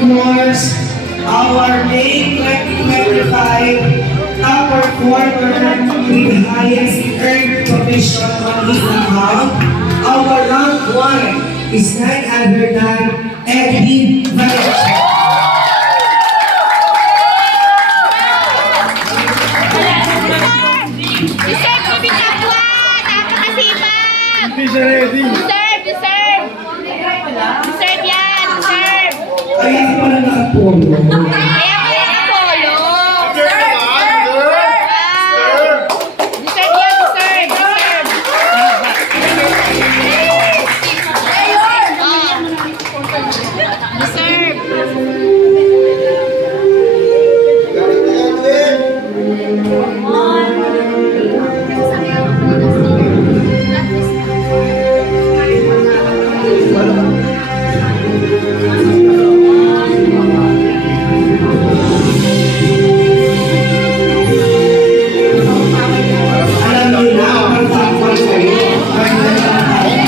course, our May 2025 top performer with highest earned commission on his account. Our rank 1 is none other than Eddie Valencia. Deserve ko binagwa! Napakasipag! Hindi siya ready. Deserve! Deserve! Deserve yan! Deserve! Kaya ako pala nakapolo. Kaya ko yung Apollo! Deserve! Deserve yan! Deserve! Deserve! Deserve!